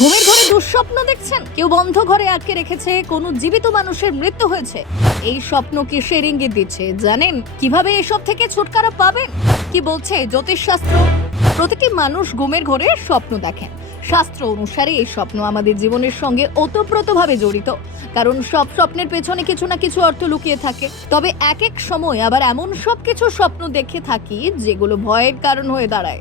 ঘুমের ঘরে দুঃস্বপ্ন দেখছেন? কেউ বন্ধ ঘরে আটকে রেখেছে, কোনো জীবিত মানুষের মৃত্যু হয়েছে। এই স্বপ্ন কিসের ইঙ্গিত দিচ্ছে? জানেন? কীভাবে এসব থেকে ছুটকারা পাবেন? কি বলছে জ্যোতিষশাস্ত্র? প্রতিটি মানুষ ঘুমের ঘরে স্বপ্ন দেখেন। শাস্ত্র অনুসারে এই স্বপ্ন আমাদের জীবনের সঙ্গে ওতপ্রোতভাবে জড়িত। কারণ সব স্বপ্নের পেছনে কিছু না কিছু অর্থ লুকিয়ে থাকে। তবে এক এক সময় আবার এমন সব কিছু স্বপ্ন দেখে থাকি, যেগুলো ভয়ের কারণ হয়ে দাঁড়ায়।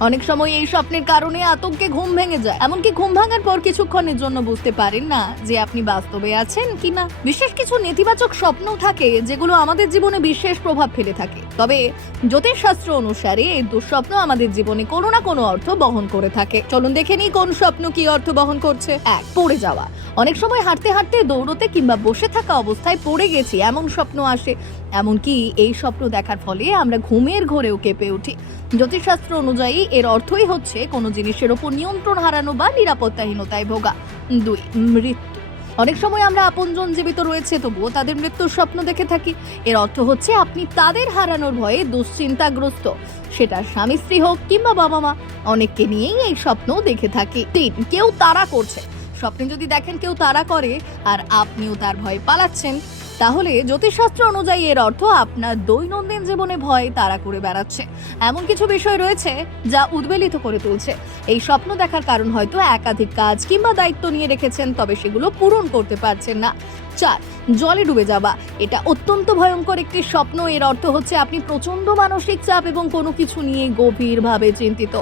অনেক সময় এই স্বপ্নের কারণে আতঙ্কে ঘুম ভেঙে যায়। এমনকি ঘুম ভাঙার পর কিছুক্ষণের জন্য বুঝতে পারেন না যে আপনি বাস্তবে আছেন কিনা বিশেষ কিছু নেতিবাচক স্বপ্ন থাকে যেগুলো আমাদের জীবনে বিশেষ প্রভাব ফেলে থাকে। তবে জ্যোতিষশাস্ত্র অনুসারে এই দুঃস্বপ্ন আমাদের জীবনে কোনো না কোনো অর্থ বহন করে থাকে। চলুন দেখে নিই কোন স্বপ্ন কি অর্থ বহন করছে। এক, পড়ে যাওয়া। অনেক সময় হাঁটতে হাঁটতে দৌড়তে কিংবা বসে থাকা অবস্থায় পড়ে গেছি, এমন স্বপ্ন আসে। এমনকি এই স্বপ্ন দেখার ফলে আমরা ঘুমের ঘরেও কেঁপে উঠি। জ্যোতিষশাস্ত্র অনুযায়ী এর অর্থই হচ্ছে কোনো জিনিসের ওপর নিয়ন্ত্রণ হারানো বা নিরাপত্তাহীনতায় ভোগা। দুই, মৃত্যু। অনেক সময় আমরা আপনজন জীবিত রয়েছে, তবুও তাদের মৃত্যুর স্বপ্ন দেখে থাকি। এর অর্থ হচ্ছে আপনি তাদের হারানোর ভয়ে দুশ্চিন্তাগ্রস্ত। সেটা স্বামী, স্ত্রী হোক কিংবা বাবা মা, অনেককে নিয়েই এই স্বপ্ন দেখে থাকি। তিন, কেউ তারা করছে। স্বপ্নে যদি দেখেন কেউ তারা করে, আর আপনিও তার ভয়ে পালাচ্ছেন তাহলে জ্যোতিষশাস্ত্র অনুযায়ী এর অর্থ আপনার দৈনন্দিন জীবনে ভয় তারা করে বেড়াচ্ছে। এমন কিছু বিষয় রয়েছে যা উদ্বেলিত করে তুলছে। এই স্বপ্ন দেখার কারণ হয়তো একাধিক কাজ কিংবা দায়িত্ব নিয়ে রেখেছেন, তবে সেগুলো পূরণ করতে পারছেন না। চার, জলে ডুবে যাওয়া। এটা অত্যন্ত ভয়ঙ্কর একটি স্বপ্ন। এর অর্থ হচ্ছে আপনি প্রচণ্ড মানসিক চাপ এবং কোনো কিছু নিয়ে গভীরভাবে চিন্তিত।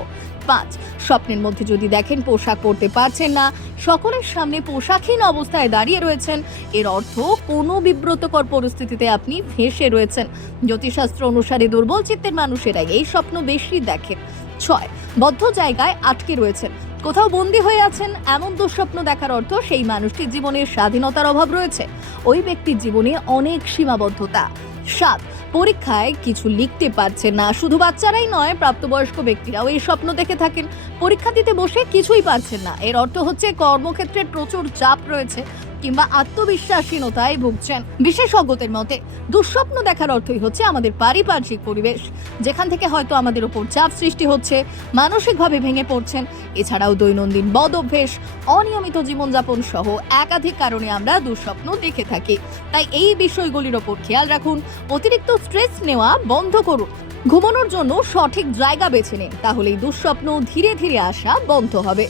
পাঁচ, স্বপ্নের মধ্যে যদি দেখেন পোশাক পরতে পারছেন না, সকলের সামনে পোশাকহীন অবস্থায় দাঁড়িয়ে রয়েছেন। এর অর্থ কোনো বিব্রতকর পরিস্থিতিতে আপনি ভেসে রয়েছেন। জ্যোতিষশাস্ত্র অনুসারে দুর্বল চিত্তের মানুষেরা এই স্বপ্ন বেশি দেখেন। ছয়, বদ্ধ জায়গায় আটকে রয়েছেন। কোথাও বন্দি হয়ে আছেন, এমন দুঃস্বপ্ন দেখার অর্থ সেই মানুষটির জীবনের স্বাধীনতার অভাব রয়েছে। ওই ব্যক্তির জীবনে অনেক সীমাবদ্ধতা। সাত, পরীক্ষায় কিছু লিখতে পারছে না। শুধু বাচ্চারাই নয়, প্রাপ্তবয়স্ক ব্যক্তিরাও এই স্বপ্ন দেখে থাকেন। পরীক্ষা দিতে বসে কিছুই পারছেন না। এর অর্থ হচ্ছে কর্মক্ষেত্রে প্রচুর চাপ রয়েছে। কিংবা আত্মবিশ্বাসহীনতায় ভুগছেন। বিশেষজ্ঞদের মতে, দুঃস্বপ্ন দেখার অর্থই হচ্ছে আমাদের পারিপার্শ্বিক পরিবেশ, যেখান থেকে হয়তো আমাদের উপর চাপ সৃষ্টি হচ্ছে, মানসিকভাবে ভেঙে পড়ছেন। এছাড়াও দৈনন্দিন বদ অভ্যেস অনিয়মিত জীবনযাপন সহ একাধিক কারণে আমরা দুঃস্বপ্ন দেখে থাকি। তাই এই বিষয়গুলির ওপর খেয়াল রাখুন, অতিরিক্ত স্ট্রেস নেওয়া বন্ধ করুন। ঘুমানোর জন্য সঠিক জায়গা বেছে নিন, তাহলেই দুঃস্বপ্ন ধীরে ধীরে আসা বন্ধ হবে।